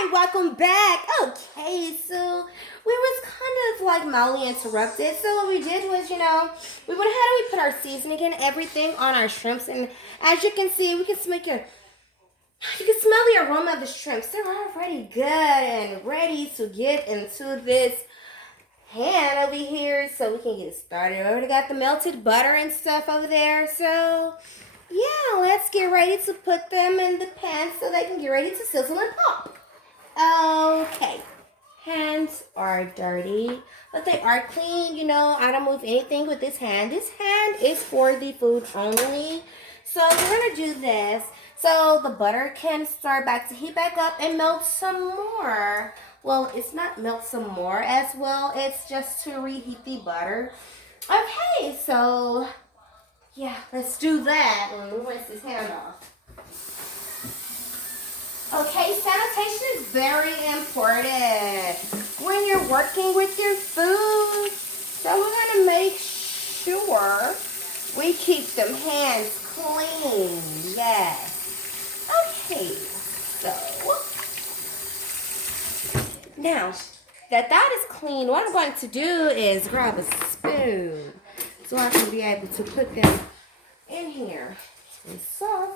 Hi, welcome back. Okay, so we was kind of like mildly interrupted. So what we did was, we went ahead and we put our seasoning and everything on our shrimps, and as you can see, we can smell you can smell the aroma of the shrimps. They're already good and ready to get into this pan over here, so we can get started. We already got the melted butter and stuff over there, so yeah, let's get ready to put them in the pan so they can get ready to sizzle and pop. Okay. Hands are dirty, but they are clean. I don't move anything with this hand. This hand is for the food only. So we're going to do this so the butter can start back to heat back up and melt some more. Well, it's not melt some more as well. It's just to reheat the butter. Okay, so yeah, let's do that. Let me rinse this hand off. Okay, sanitation is very important when you're working with your food. So we're going to make sure we keep them hands clean. Yes. Okay, so now that is clean, what I'm going to do is grab a spoon so I can be able to put them in here. And so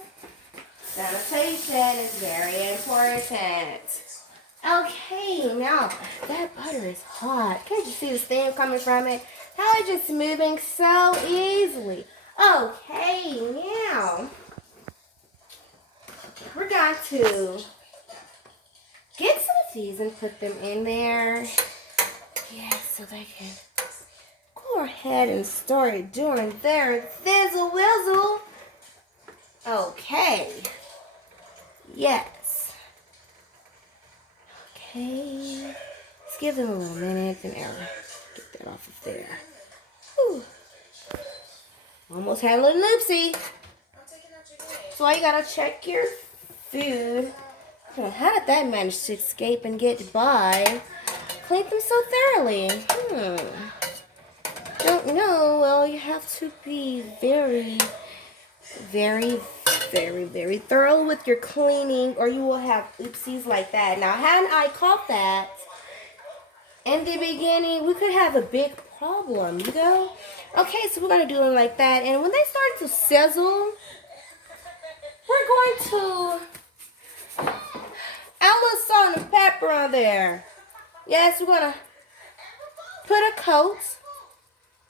sanitation is very important. Okay, now that butter is hot. Can't you see the steam coming from it? How it's just moving so easily. Okay, now we're going to get some of these and put them in there. Yeah, so they can go ahead and start doing their thizzle whizzle. Okay. Yes. Okay. Let's give them a little minute and get that off of there. Whew. Almost had a little oopsie. So you gotta check your food. How did that manage to escape and get by? Clean them so thoroughly. Don't know. Well, you have to be very, very, very, very thorough with your cleaning, or you will have oopsies like that. Now, hadn't I caught that in the beginning, we could have a big problem, Okay, so we're going to do it like that. And when they start to sizzle, we're going to add a little salt and pepper on there. Yes, we're going to put a coat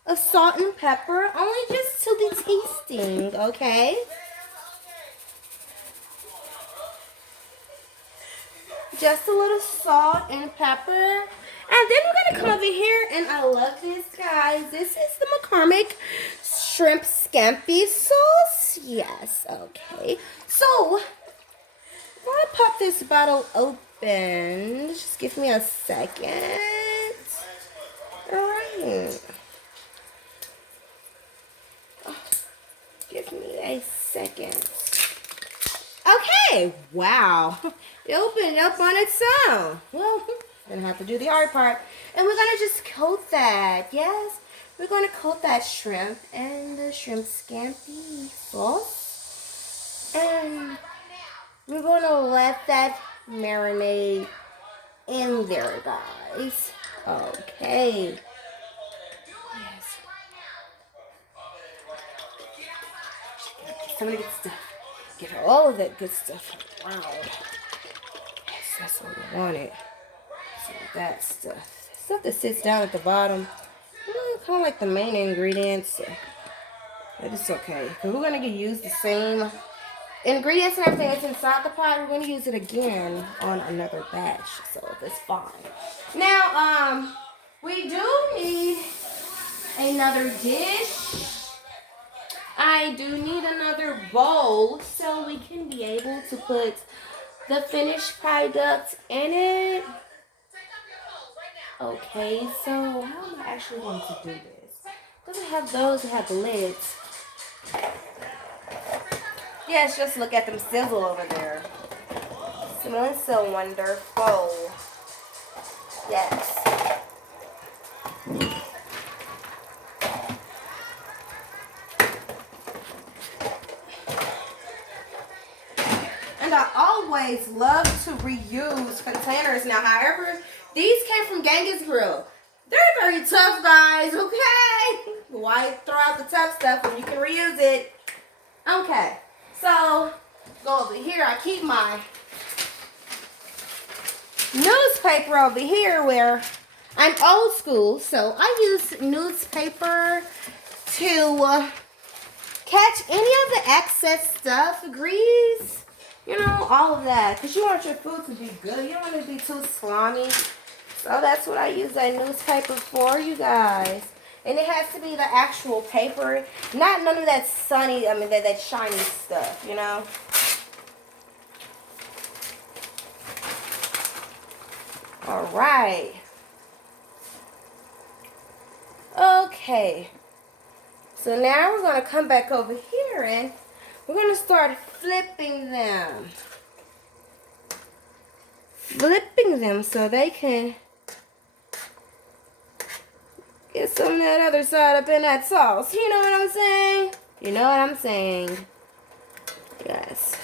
of salt and pepper, only just to the tasting, okay? Just a little salt and pepper. And then we're going to come over here, and I love this, guys. This is the McCormick Shrimp Scampi sauce. Yes, okay. So, I'm going to pop this bottle open. Just give me a second. All right. Give me a second. Okay, wow. It opened up on its own. Well, gonna have to do the hard part. And we're gonna just coat that. Yes, we're gonna coat that shrimp and the shrimp scampi sauce. And we're gonna let that marinate in there, guys. Okay. Yes. Some of the good stuff. Get all of that good stuff around. Yes, that's what we wanted. So that stuff. Stuff that sits down at the bottom. Kind of like the main ingredients. But it's okay. Because we're going to use the same ingredients and everything that's inside the pot. We're going to use it again on another batch. So it's fine. Now, we do need another dish. I do need another bowl so we can be able to put the finished product in it. Okay, so how am I actually going to do this? Doesn't have those that have lids. Yes, just look at them sizzle over there. Smelling so wonderful. Yes. And I always love to reuse containers. Now, however, these came from Genghis Grill. They're very tough, guys, okay? Why throw out the tough stuff when you can reuse it? Okay, so go over here. I keep my newspaper over here where I'm old school, so I use newspaper to catch any of the excess stuff, grease, you know, all of that. Because you want your food to be good. You don't want it to be too slimy. So that's what I use that newspaper for, you guys. And it has to be the actual paper, not none of that sunny, that shiny stuff, you know. All right. Okay. So now we're going to come back over here and we're going to start flipping them. Flipping them so they can get some of that other side up in that sauce. You know what I'm saying? You know what I'm saying? Yes.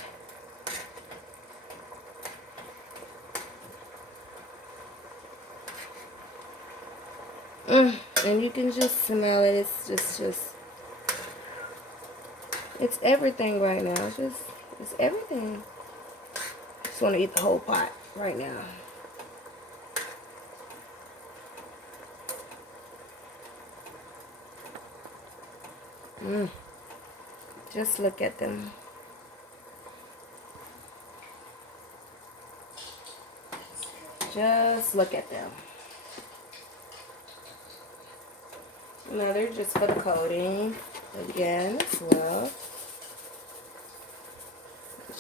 And you can just smell it. It's just it's everything right now. It's everything. I just want to eat the whole pot right now. Just look at them. Just look at them. Another just for the coating. Again as well.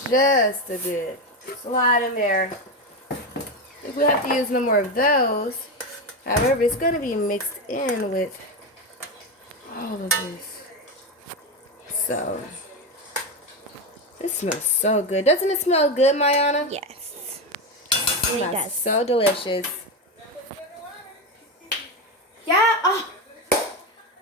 Just a bit. Slide in there. If we have to use no more of those. However, it's going to be mixed in with all of this. So, it smells so good. Doesn't it smell good, Mayana? Yes. It does. So delicious. Yeah. Oh,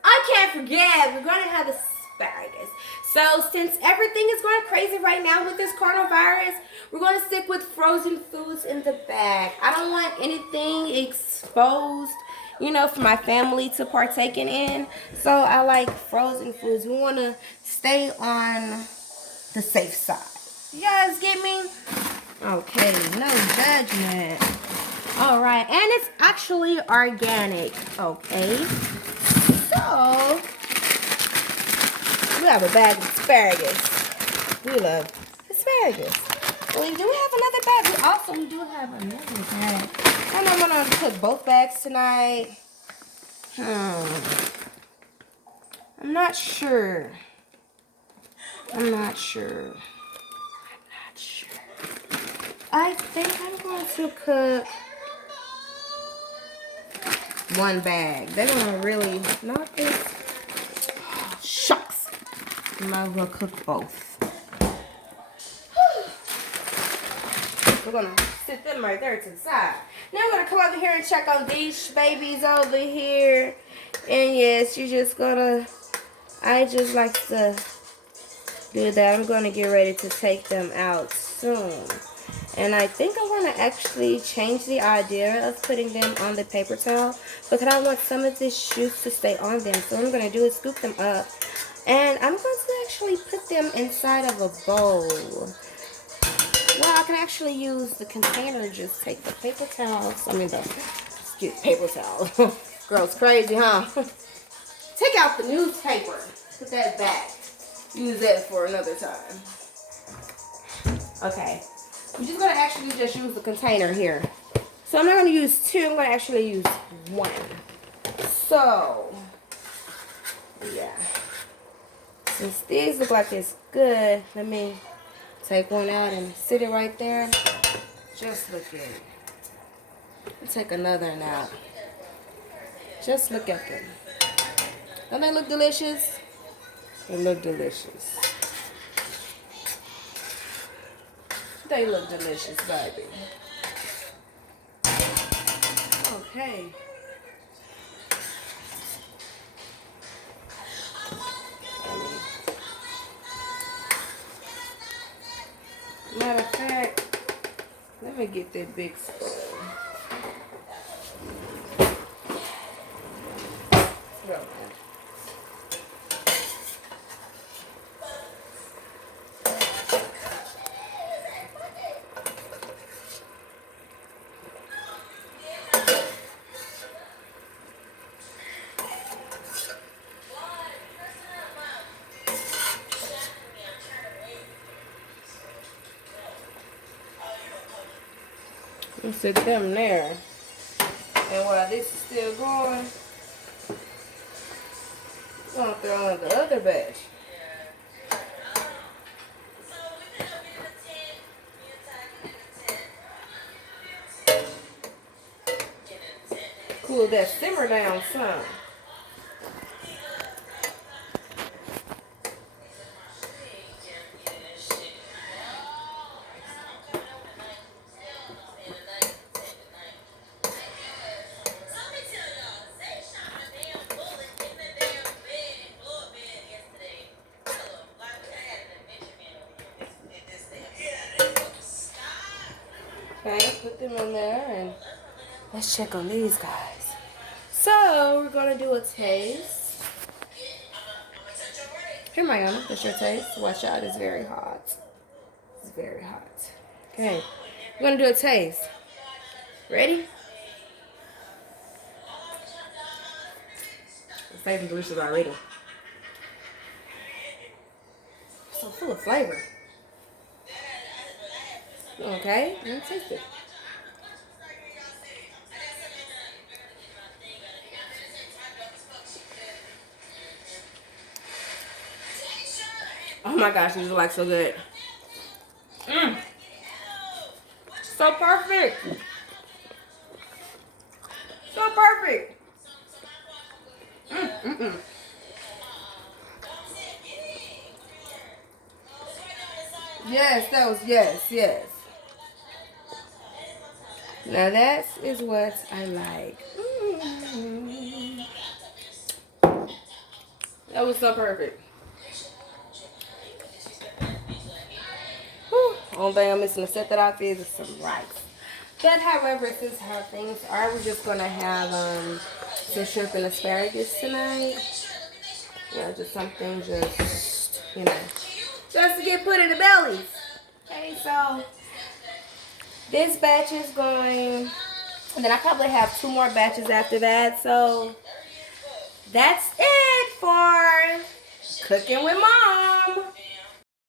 I can't forget. We're going to have asparagus. So, since everything is going crazy right now with this coronavirus, we're going to stick with frozen foods in the bag. I don't want anything exposed, you know, for my family to partake in. So, I like frozen foods. We want to stay on the safe side. You guys get me? Okay, no judgment. All right, and it's actually organic, okay? So, we have a bag of asparagus. We love asparagus. We do have another bag. We also do have another bag. And I'm going to cook both bags tonight. I'm not sure. I think I'm going to cook one bag. They're going to really, not this. Oh, shucks. I might as well cook both. We're going to sit them right there to the side. Now we're going to come over here and check on these babies over here. And yes, you're just going to, I just like to do that. I'm going to get ready to take them out soon. And I think I'm going to actually change the idea of putting them on the paper towel because I want some of this juice to stay on them. So what I'm going to do is scoop them up. And I'm going to actually put them inside of a bowl. Well, I can actually use the container, just take the paper towels. Paper towel. Girl's crazy, huh? Take out the newspaper. Put that back. Use that for another time. Okay. I'm just going to actually just use the container here. So I'm not going to use two. I'm going to actually use one. So, yeah. Since these look like it's good, let me take one out and sit it right there. Just look at it. I'll take another one out. Just look at them. Don't they look delicious? They look delicious. They look delicious, baby. Okay. Matter of fact, Let me get that big spoon. Well, let's sit them there. And while this is still going, I'm gonna throw in the other batch. Cool that simmer down some. Okay, put them in there and let's check on these guys. So we're gonna do a taste. Here, Mayana, that's your taste. Watch out, it's very hot. It's very hot. Okay, we're gonna do a taste. Ready? It's tasting delicious already. So full of flavor. Okay, let me taste it. Oh my gosh, these are like so good. So perfect. So perfect. Yes, that was, yes. Now that is what I like. That was so perfect. Whew. Only thing I'm missing to set that off is some rice. But however, this is how things are. We're just gonna have some shrimp and asparagus tonight. Yeah, just something just, you know, just to get put in the bellies. Okay, so this batch is going, and then I probably have 2 more batches after that. So that's it for Cooking with Mom.